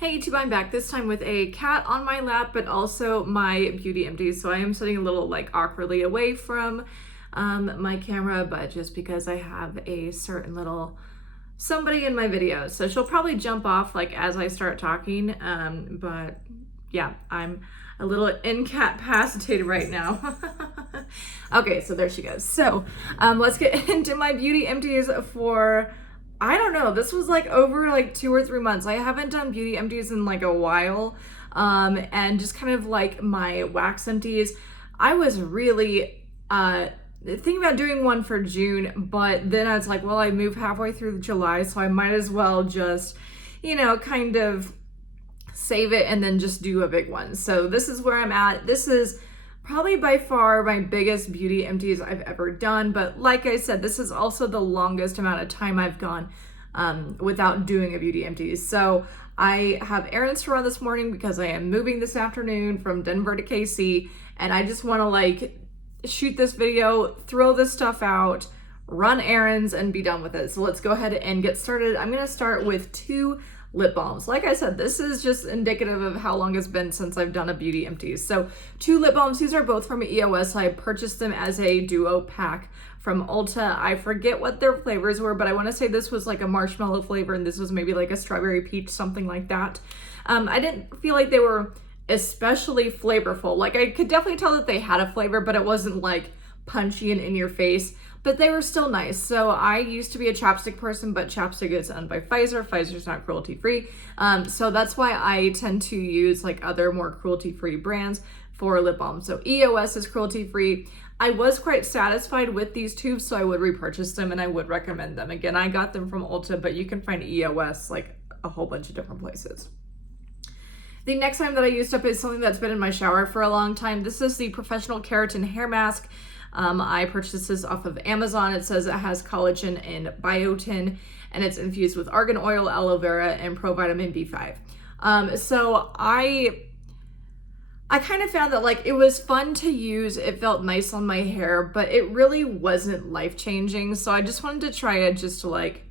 Hey YouTube, I'm back this time with a cat on my lap, but also my beauty empties. So I am sitting a little like awkwardly away from my camera, but just because I have a certain little somebody in my video. So she'll probably jump off like as I start talking. But yeah, I'm a little incapacitated right now. Okay, so there she goes. So let's get into my beauty empties for, I don't know, this was like over like 2 or 3 months. I haven't done beauty empties in like a while. And just kind of like my wax empties. I was really thinking about doing one for June, but then I was like, well, I moved halfway through July, so I might as well just, you know, kind of save it and then just do a big one. So this is where I'm at. This is probably by far my biggest beauty empties I've ever done. But like I said, this is also the longest amount of time I've gone without doing a beauty empties. So I have errands to run this morning because I am moving this afternoon from Denver to KC. And I just want to like shoot this video, throw this stuff out, run errands, and be done with it. So let's go ahead and get started. I'm going to start with 2 lip balms. Like I said, this is just indicative of how long it's been since I've done a beauty empties. So 2 lip balms. These are both from EOS. I purchased them as a duo pack from Ulta. I forget what their flavors were, but I want to say this was like a marshmallow flavor and this was maybe like a strawberry peach, something like that. I didn't feel like they were especially flavorful. Like I could definitely tell that they had a flavor, but it wasn't like punchy and in your face, but they were still nice. So I used to be a chapstick person, but chapstick is owned by Pfizer. Pfizer's not cruelty free. So that's why I tend to use like other more cruelty free brands for lip balm. So EOS is cruelty free. I was quite satisfied with these tubes, so I would repurchase them and I would recommend them. Again, I got them from Ulta, but you can find EOS like a whole bunch of different places. The next time that I used up is something that's been in my shower for a long time. This is the Professional Keratin Hair Mask. I purchased this off of Amazon. It says it has collagen and biotin, and it's infused with argan oil, aloe vera, and provitamin B5. So I kind of found that like it was fun to use. It felt nice on my hair, but it really wasn't life-changing. So I just wanted to try it just to like,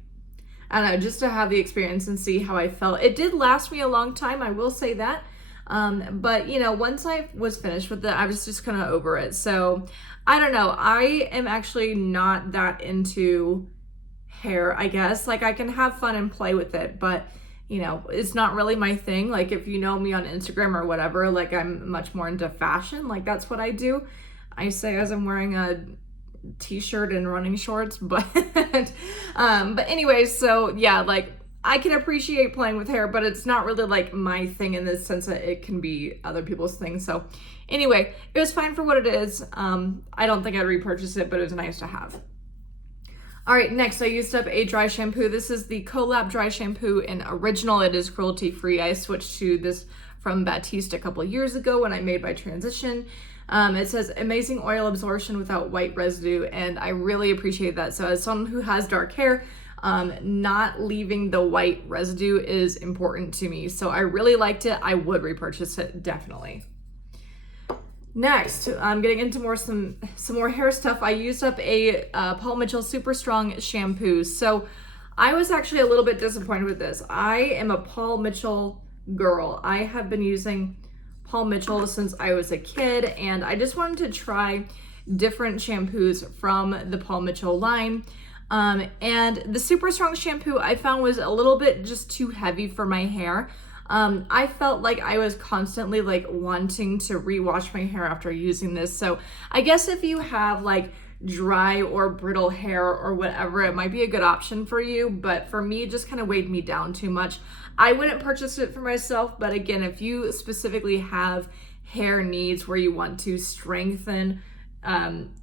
I don't know, just to have the experience and see how I felt. It did last me a long time, I will say that. But you know, once I was finished with it, I was just kind of over it. So I don't know. I am actually not that into hair, I guess. Like I can have fun and play with it, but you know, it's not really my thing. Like if you know me on Instagram or whatever, like I'm much more into fashion. Like that's what I do. I say as I'm wearing a t-shirt and running shorts, but anyways, so yeah, like I can appreciate playing with hair, but it's not really like my thing in the sense that it can be other people's thing. So anyway, it was fine for what it is. I don't think I'd repurchase it, but it was nice to have. All right, next I used up a dry shampoo. This is the Collab dry shampoo in original. It is cruelty free. I switched to this from Batiste a couple of years ago when I made my transition. It says amazing oil absorption without white residue, and I really appreciate that. So as someone who has dark hair, not leaving the white residue is important to me. So I really liked it. I would repurchase it, definitely. Next, I'm getting into some more hair stuff. I used up a Paul Mitchell Super Strong shampoo. So I was actually a little bit disappointed with this. I am a Paul Mitchell girl. I have been using Paul Mitchell since I was a kid, and I just wanted to try different shampoos from the Paul Mitchell line. And the Super Strong shampoo I found was a little bit just too heavy for my hair. I felt like I was constantly like wanting to rewash my hair after using this. So I guess if you have like dry or brittle hair or whatever, it might be a good option for you. But for me, it just kind of weighed me down too much. I wouldn't purchase it for myself, but again, if you specifically have hair needs where you want to strengthen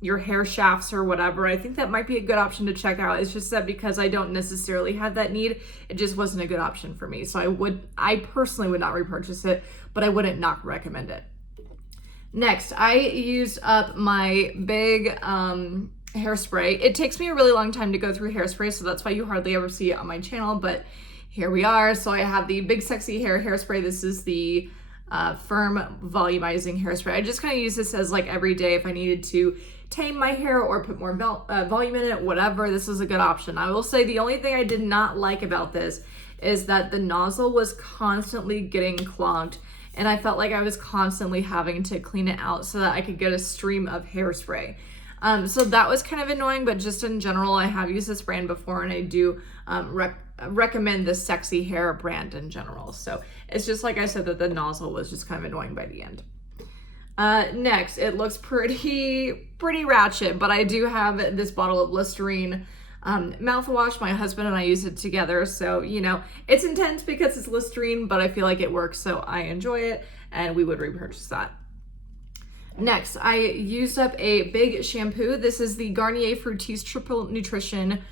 your hair shafts or whatever, I think that might be a good option to check out. It's just that because I don't necessarily have that need, it just wasn't a good option for me. So I personally would not repurchase it, but I wouldn't not recommend it. Next, I used up my big hairspray. It takes me a really long time to go through hairspray, so that's why you hardly ever see it on my channel, but here we are. So I have the Big Sexy Hair hairspray. This is the firm volumizing hairspray. I just kind of use this as like every day if I needed to tame my hair or put more volume in it, whatever. This is a good option. I will say the only thing I did not like about this is that the nozzle was constantly getting clogged, and I felt like I was constantly having to clean it out so that I could get a stream of hairspray. So that was kind of annoying, but just in general, I have used this brand before, and I do recommend the Sexy Hair brand in general. So it's just like I said, that the nozzle was just kind of annoying by the end. Next, it looks pretty ratchet, but I do have this bottle of Listerine mouthwash. My husband and I use it together, so you know, it's intense because it's Listerine, but I feel like it works, so I enjoy it, and we would repurchase that. Next, I used up a big shampoo. This is the Garnier Fructis Triple Nutrition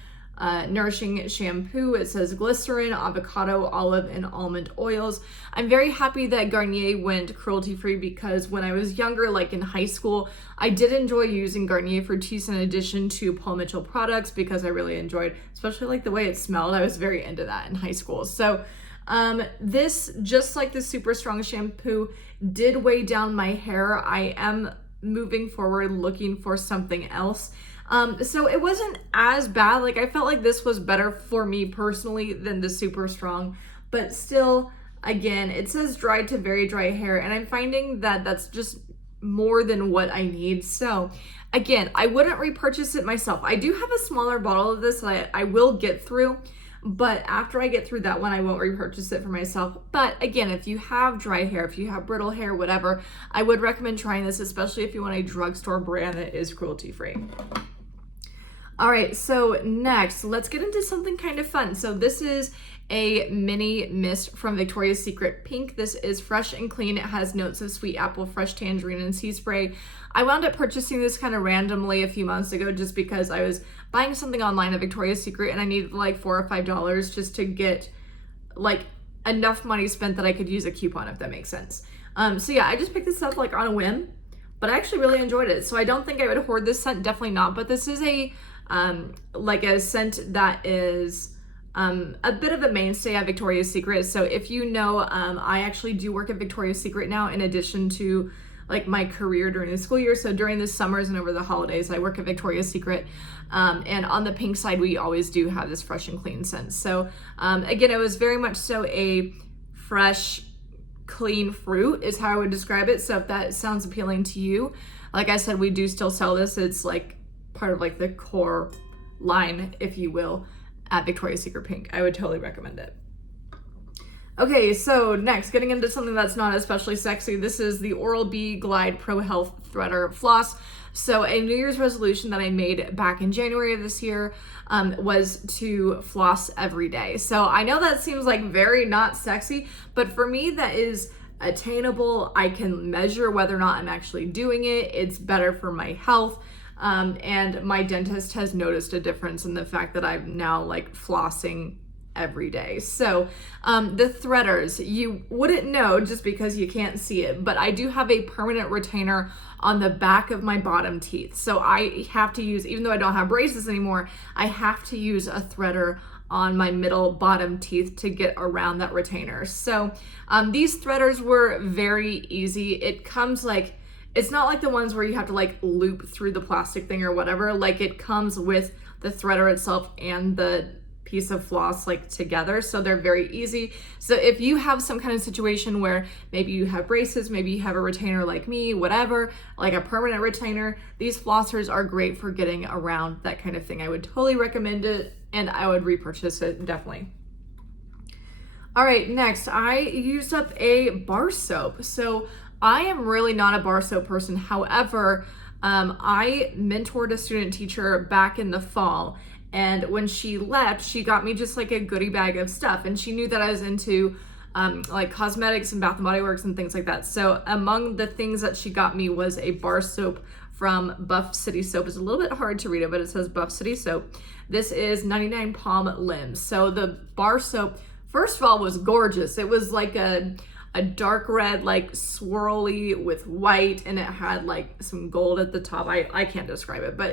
Nourishing shampoo. It says glycerin, avocado, olive, and almond oils. I'm very happy that Garnier went cruelty-free, because when I was younger, like in high school, I did enjoy using Garnier Fructis in addition to Paul Mitchell products, because I really enjoyed, especially like the way it smelled. I was very into that in high school. So this, just like the super strong shampoo, did weigh down my hair. I am moving forward looking for something else. So it wasn't as bad. Like, I felt like this was better for me personally than the super strong, but still, again, it says dry to very dry hair, and I'm finding that that's just more than what I need. So again, I wouldn't repurchase it myself. I do have a smaller bottle of this that I will get through, but after I get through that one, I won't repurchase it for myself. But again, if you have dry hair, if you have brittle hair, whatever, I would recommend trying this, especially if you want a drugstore brand that is cruelty-free. All right, so next, let's get into something kind of fun. So this is a mini mist from Victoria's Secret Pink. This is fresh and clean. It has notes of sweet apple, fresh tangerine, and sea spray. I wound up purchasing this kind of randomly a few months ago, just because I was buying something online at Victoria's Secret and I needed like $4 or $5 just to get like enough money spent that I could use a coupon, if that makes sense. So yeah, I just picked this up like on a whim, but I actually really enjoyed it. So I don't think I would hoard this scent, definitely not, but this is a like a scent that is a bit of a mainstay at Victoria's Secret. So if you know, I actually do work at Victoria's Secret now, in addition to like my career during the school year. So during the summers and over the holidays, I work at Victoria's Secret. And on the pink side, we always do have this fresh and clean scent. So again, it was very much so a fresh, clean fruit is how I would describe it. So if that sounds appealing to you, like I said, we do still sell this. It's like part of like the core line, if you will, at Victoria's Secret Pink. I would totally recommend it. Okay, so next, getting into something that's not especially sexy. This is the Oral-B Glide Pro Health Threader Floss. So a New Year's resolution that I made back in January of this year was to floss every day. So I know that seems like very not sexy, but for me that is attainable. I can measure whether or not I'm actually doing it. It's better for my health. And my dentist has noticed a difference in the fact that I'm now like flossing every day. So the threaders, you wouldn't know just because you can't see it, but I do have a permanent retainer on the back of my bottom teeth. So I have to use, even though I don't have braces anymore, I have to use a threader on my middle bottom teeth to get around that retainer. So these threaders were very easy. It comes like, it's not like the ones where you have to like loop through the plastic thing or whatever. Like, it comes with the threader itself and the piece of floss like together, so they're very easy. So if you have some kind of situation where maybe you have braces, maybe you have a retainer like me, whatever, like a permanent retainer, these flossers are great for getting around that kind of thing. I would totally recommend it, and I would repurchase it, definitely. All right, next, I used up a bar soap. So I am really not a bar soap person. However, I mentored a student teacher back in the fall, and when she left, she got me just like a goodie bag of stuff, and she knew that I was into like cosmetics and Bath and Body Works and things like that. So among the things that she got me was a bar soap from Buff City Soap. It's a little bit hard to read it, but it says Buff City Soap. This is 99 Palm Limbs. So the bar soap, first of all, was gorgeous. It was like a dark red, like swirly with white, and it had like some gold at the top. I can't describe it, but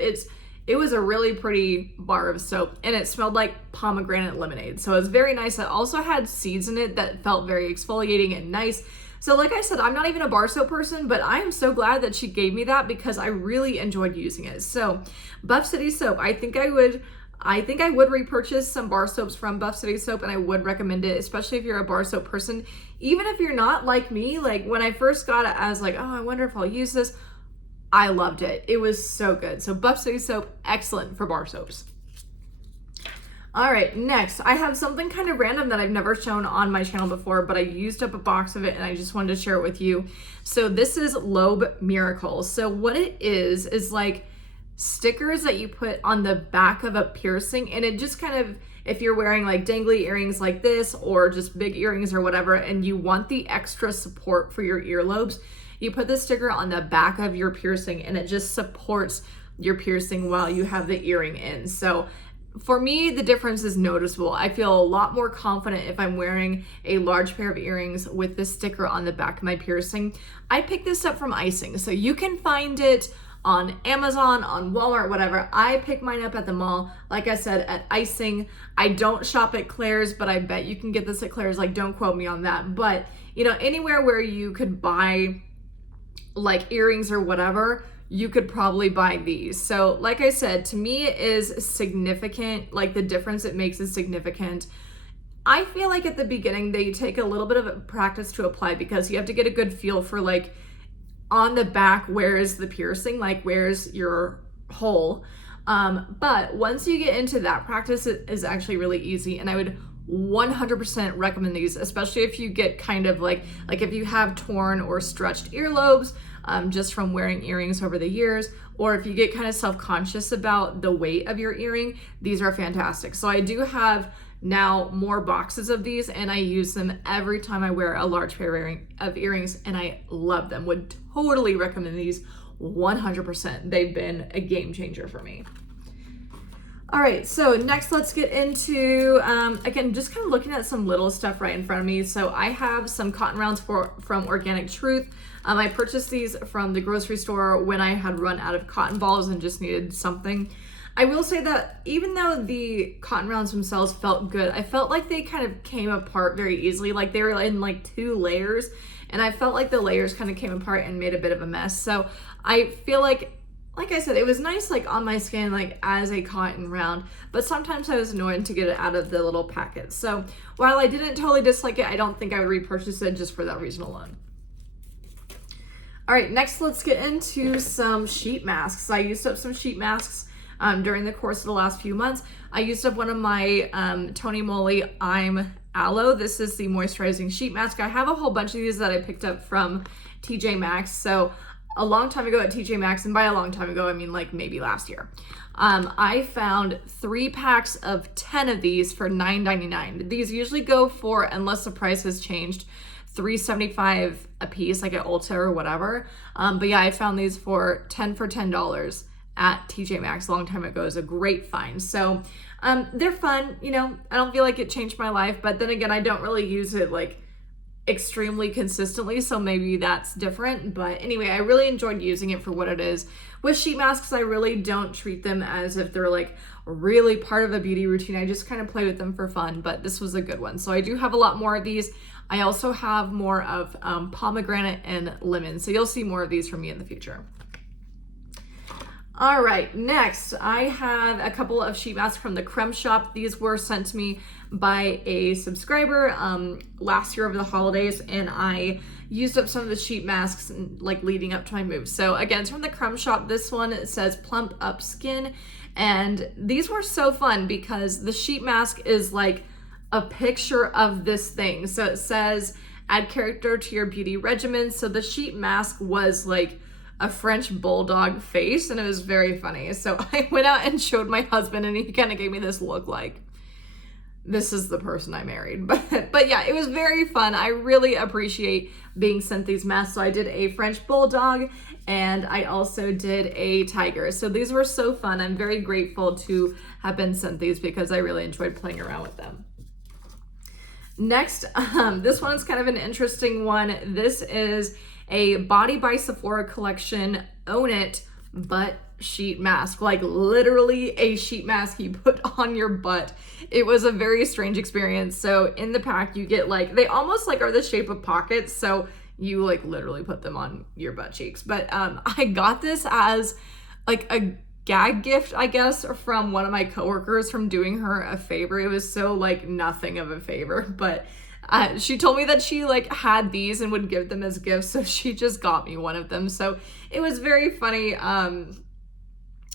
it was a really pretty bar of soap, and it smelled like pomegranate lemonade. So it was very nice. It also had seeds in it that felt very exfoliating and nice. So like I said, I'm not even a bar soap person, but I am so glad that she gave me that because I really enjoyed using it. So Buff City Soap, I think I would I think I would repurchase some bar soaps from Buff City Soap, and I would recommend it, especially if you're a bar soap person. Even if you're not like me, like when I first got it, I was like, oh, I wonder if I'll use this. I loved it. It was so good. So Buff City Soap, excellent for bar soaps. All right, next, I have something kind of random that I've never shown on my channel before, but I used up a box of it and I just wanted to share it with you. So this is Lobe Miracles. So what it is like stickers that you put on the back of a piercing, and it just kind of, if you're wearing like dangly earrings like this or just big earrings or whatever, and you want the extra support for your earlobes, you put the sticker on the back of your piercing and it just supports your piercing while you have the earring in. So for me, the difference is noticeable. I feel a lot more confident if I'm wearing a large pair of earrings with this sticker on the back of my piercing. I picked this up from Icing, so you can find it on Amazon, on Walmart, whatever. I picked mine up at the mall, like I said, at Icing. I don't shop at Claire's, but I bet you can get this at Claire's. Like, don't quote me on that. But, you know, anywhere where you could buy like earrings or whatever, you could probably buy these. So like I said, to me it is significant. Like the difference it makes is significant. I feel like at the beginning they take a little bit of practice to apply, because you have to get a good feel for like on the back, where is the piercing, like where's your hole. But once you get into that practice, it is actually really easy, and I would 100% recommend these, especially if you get kind of like if you have torn or stretched earlobes just from wearing earrings over the years, or if you get kind of self-conscious about the weight of your earring, these are fantastic. So I do have now more boxes of these, and I use them every time I wear a large pair of earrings, and I love them. Would totally recommend these 100%. They've been a game changer for me. All right, so next let's get into, again, just kind of looking at some little stuff right in front of me. So I have some cotton rounds from Organic Truth. I purchased these from the grocery store when I had run out of cotton balls and just needed something. I will say that even though the cotton rounds themselves felt good, I felt like they kind of came apart very easily. Like they were in like 2 layers, and I felt like the layers kind of came apart and made a bit of a mess. So I feel like I said, it was nice like on my skin like as a cotton round, but sometimes I was annoyed to get it out of the little packet. So while I didn't totally dislike it, I don't think I would repurchase it just for that reason alone. All right, next let's get into some sheet masks. I used up some sheet masks during the course of the last few months. I used up one of my Tony Moly I'm Aloe. This is the moisturizing sheet mask. I have a whole bunch of these that I picked up from TJ Maxx. So a long time ago at TJ Maxx, and by a long time ago, I mean like maybe last year, I found 3 packs of 10 of these for $9.99. These usually go for, unless the price has changed, $3.75 a piece, like at Ulta or whatever. But yeah, I found these for $10 at TJ Maxx a long time ago. It was a great find. So they're fun, you know. I don't feel like it changed my life, but then again, I don't really use it like extremely consistently, so maybe that's different. But anyway, I really enjoyed using it for what it is. With sheet masks, I really don't treat them as if they're like really part of a beauty routine. I just kind of play with them for fun, but this was a good one. So I do have a lot more of these. I also have more of pomegranate and lemon, so you'll see more of these from me in the future. All right, next I have a couple of sheet masks from the Creme Shop. These were sent to me by a subscriber last year over the holidays, and I used up some of the sheet masks like leading up to my move. So again, it's from the Creme Shop. This one, it says Plump Up Skin, and these were so fun because the sheet mask is like a picture of this thing. So it says add character to your beauty regimen. So the sheet mask was like a French bulldog face, and it was very funny. So I went out and showed my husband, and he kind of gave me this look like, this is the person I married. But yeah, it was very fun. I really appreciate being sent these masks. So I did a French bulldog, and I also did a tiger. So these were so fun. I'm very grateful to have been sent these because I really enjoyed playing around with them. Next, this one is kind of an interesting one. This is a Body by Sephora collection Own It butt sheet mask, like literally a sheet mask you put on your butt. It was a very strange experience. So in the pack you get like, they almost like are the shape of pockets, so you like literally put them on your butt cheeks. But I got this as like gag gift, I guess, from one of my coworkers from doing her a favor. It was so like nothing of a favor, but she told me that she like had these and would give them as gifts, so she just got me one of them. So it was very funny.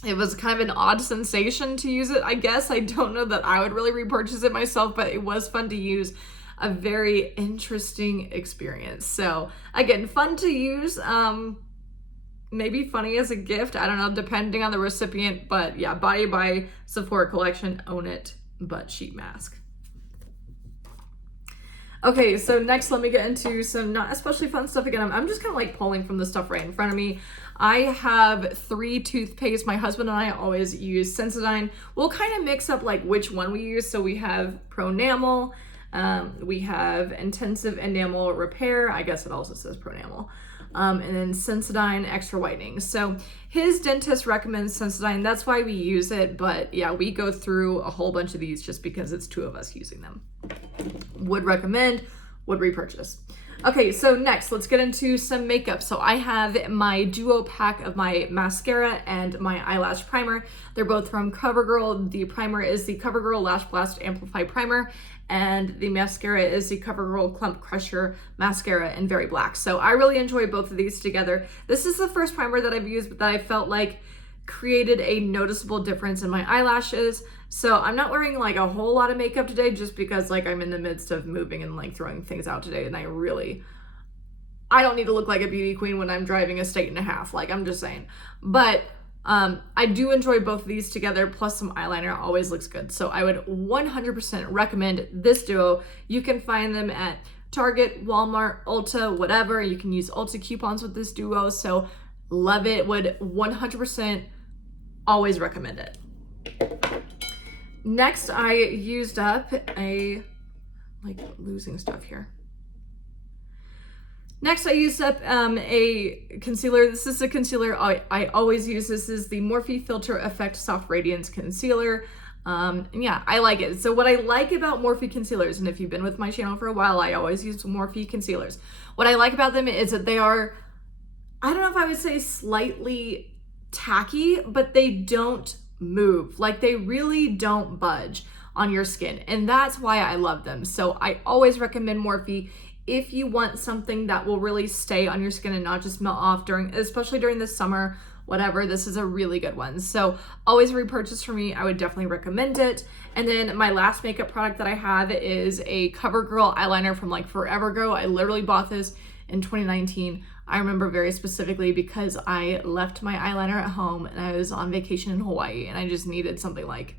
It was kind of an odd sensation to use it, I guess. I don't know that I would really repurchase it myself, but it was fun to use. A very interesting experience. So again, fun to use. Maybe funny as a gift. I don't know, depending on the recipient. But yeah, Body by Sephora collection, own it, butt sheet mask. Okay, so next let me get into some not especially fun stuff again. I'm just kind of like pulling from the stuff right in front of me. I have 3 toothpaste. My husband and I always use Sensodyne. We'll kind of mix up like which one we use. So we have Pro Enamel, we have Intensive Enamel Repair. I guess it also says Pro Enamel. And then Sensodyne Extra Whitening. So his dentist recommends Sensodyne. That's why we use it. But yeah, we go through a whole bunch of these just because it's 2 of us using them. Would recommend, would repurchase. Okay, so next, let's get into some makeup. So I have my duo pack of my mascara and my eyelash primer. They're both from CoverGirl. The primer is the CoverGirl Lash Blast Amplify Primer, and the mascara is the CoverGirl Clump Crusher Mascara in Very Black. So I really enjoy both of these together. This is the first primer that I've used that I felt like created a noticeable difference in my eyelashes. So I'm not wearing like a whole lot of makeup today just because like I'm in the midst of moving and like throwing things out today, and I don't need to look like a beauty queen when I'm driving a state and a half, like I'm just saying. But I do enjoy both of these together, plus some eyeliner always looks good. So I would 100% recommend this duo. You can find them at Target, Walmart, Ulta, whatever. You can use Ulta coupons with this duo. So love it, would 100% always recommend it. Next, I used up losing stuff here. Next, I used up a concealer. This is a concealer I always use. This is the Morphe Filter Effect Soft Radiance Concealer. And yeah, I like it. So what I like about Morphe concealers, and if you've been with my channel for a while, I always use Morphe concealers. What I like about them is that they are, I don't know if I would say slightly tacky, but they don't move. Like they really don't budge on your skin. And that's why I love them. So I always recommend Morphe if you want something that will really stay on your skin and not just melt off especially during the summer, whatever. This is a really good one. So always repurchase for me. I would definitely recommend it. And then my last makeup product that I have is a CoverGirl eyeliner from like forever ago. I literally bought this in 2019. I remember very specifically because I left my eyeliner at home and I was on vacation in Hawaii and I just needed something like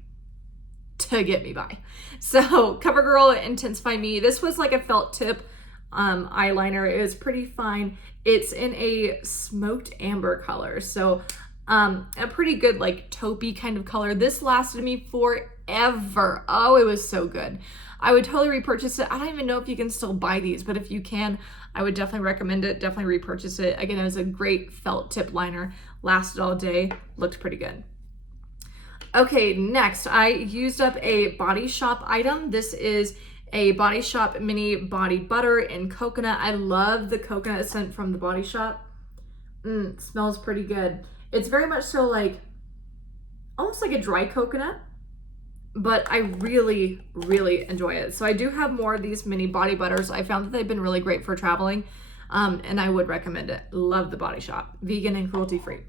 to get me by. So CoverGirl Intensify Me. This was like a felt tip eyeliner. It was pretty fine. It's in a smoked amber color. So a pretty good like taupey kind of color. This lasted me forever. Oh, it was so good. I would totally repurchase it. I don't even know if you can still buy these, but if you can, I would definitely recommend it. Definitely repurchase it. Again, it was a great felt tip liner. Lasted all day. Looked pretty good. Okay, next, I used up a Body Shop item. This is a Body Shop mini body butter in coconut. I love the coconut scent from the Body Shop. It smells pretty good. It's very much so like, almost like a dry coconut, but I really, really enjoy it. So I do have more of these mini body butters. I found that they've been really great for traveling, and I would recommend it. Love the Body Shop, vegan and cruelty free.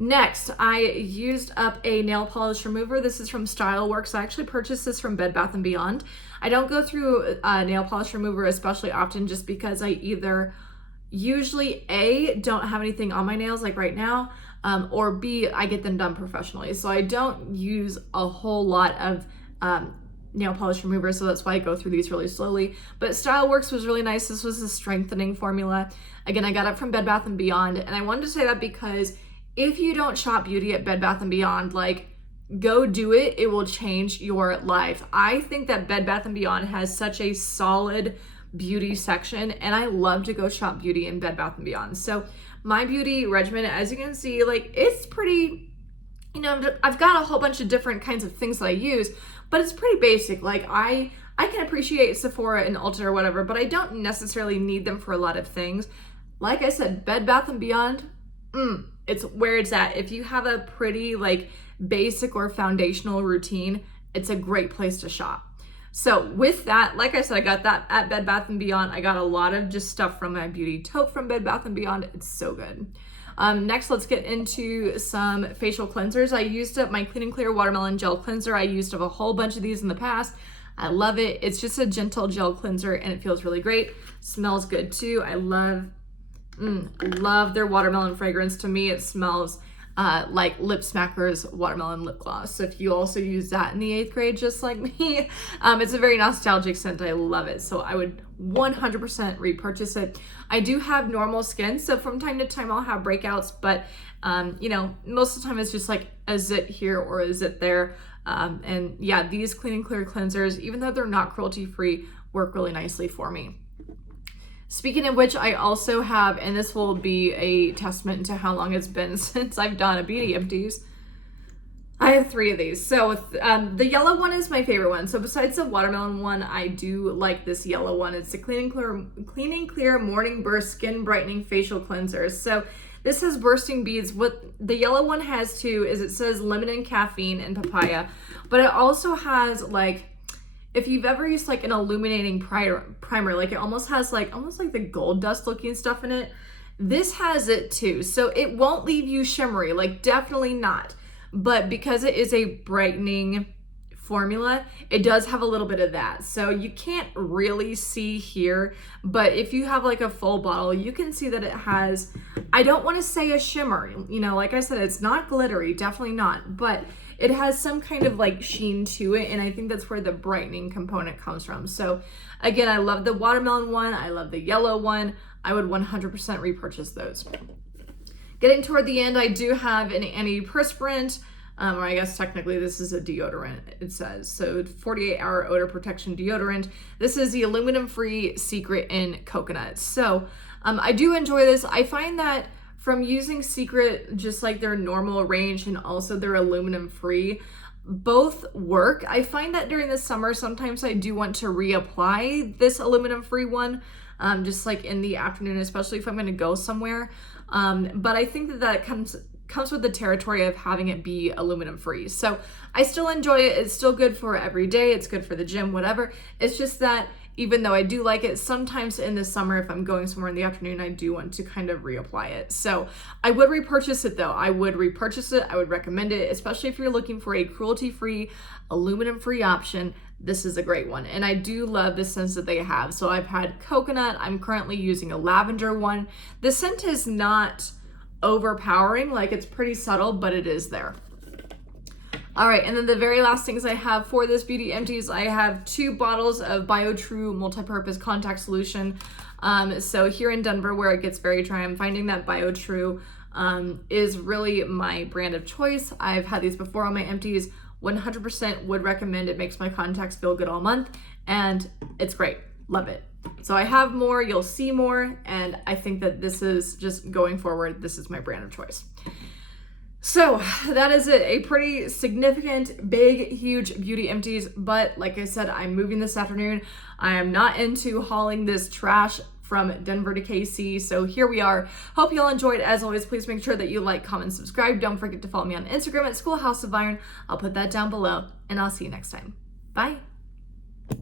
Next, I used up a nail polish remover. This is from Styleworks. I actually purchased this from Bed Bath & Beyond. I don't go through a nail polish remover especially often just because I either usually A, don't have anything on my nails like right now, or B, I get them done professionally. So I don't use a whole lot of nail polish remover, so that's why I go through these really slowly. But Styleworks was really nice. This was a strengthening formula. Again, I got it from Bed Bath & Beyond, and I wanted to say that because if you don't shop beauty at Bed Bath & Beyond, like, go do it. It will change your life. I think that Bed Bath & Beyond has such a solid beauty section, and I love to go shop beauty in Bed Bath & Beyond. So my beauty regimen, as you can see, like, it's pretty, you know, I've got a whole bunch of different kinds of things that I use, but it's pretty basic. Like, I can appreciate Sephora and Ulta or whatever, but I don't necessarily need them for a lot of things. Like I said, Bed Bath & Beyond, it's where it's at. If you have a pretty like basic or foundational routine, it's a great place to shop. So with that, like I said, I got that at Bed Bath & Beyond. I got a lot of just stuff from my beauty tote from Bed Bath & Beyond. It's so good. Next, let's get into some facial cleansers. I used up my Clean and Clear Watermelon Gel Cleanser. I used up a whole bunch of these in the past. I love it. It's just a gentle gel cleanser and it feels really great. Smells good too. I love their watermelon fragrance. To me, it smells like Lip Smacker's watermelon lip gloss. So if you also use that in the 8th grade, just like me, it's a very nostalgic scent. I love it. So I would 100% repurchase it. I do have normal skin, so from time to time I'll have breakouts, but you know, most of the time it's just like a zit here or a zit there. And yeah, these Clean and Clear cleansers, even though they're not cruelty-free, work really nicely for me. Speaking of which, I also have, and this will be a testament to how long it's been since I've done a beauty empties. I have 3 of these. So the yellow one is my favorite one. So besides the watermelon one, I do like this yellow one. It's the Clean and Clear Morning Burst Skin Brightening Facial Cleanser. So this has bursting beads. What the yellow one has too is it says lemon and caffeine and papaya, but it also has like, if you've ever used like an illuminating primer, like it almost has like the gold dust looking stuff in it. This has it too. So it won't leave you shimmery, like definitely not. But because it is a brightening formula, it does have a little bit of that. So you can't really see here, but if you have like a full bottle, you can see that it has, I don't want to say a shimmer, you know, like I said, it's not glittery, definitely not, but it has some kind of like sheen to it, and I think that's where the brightening component comes from. So again, I love the watermelon one, I love the yellow one. I would 100% repurchase those. Getting toward the end, I do have an antiperspirant, or I guess technically this is a deodorant, it says. So 48-hour odor protection deodorant. This is the aluminum-free Secret in Coconut. So I do enjoy this. I find that from using Secret, just like their normal range and also their aluminum free, both work. I find that during the summer, sometimes I do want to reapply this aluminum free one, just like in the afternoon, especially if I'm gonna go somewhere. But I think that comes with the territory of having it be aluminum free. So I still enjoy it. It's still good for every day. It's good for the gym, whatever. It's just that even though I do like it, sometimes in the summer, if I'm going somewhere in the afternoon, I do want to kind of reapply it. So I would repurchase it though. I would repurchase it. I would recommend it, especially if you're looking for a cruelty-free, aluminum-free option. This is a great one. And I do love the scents that they have. So I've had coconut. I'm currently using a lavender one. The scent is not overpowering, like it's pretty subtle, but it is there. All right, and then the very last things I have for this beauty empties, I have 2 bottles of BioTrue multi-purpose contact solution. So here in Denver, where it gets very dry, I'm finding that BioTrue is really my brand of choice. I've had these before on my empties. 100% would recommend. It makes my contacts feel good all month, and it's great. Love it. So I have more, you'll see more, and I think that this is just going forward, this is my brand of choice. So that is it. A pretty significant, big, huge beauty empties, but like I said, I'm moving this afternoon. I am not into hauling this trash from Denver to KC, so here we are. Hope you all enjoyed. As always, please make sure that you like, comment, subscribe. Don't forget to follow me on Instagram at Schoolhouse of Iron. I'll put that down below, and I'll see you next time. Bye.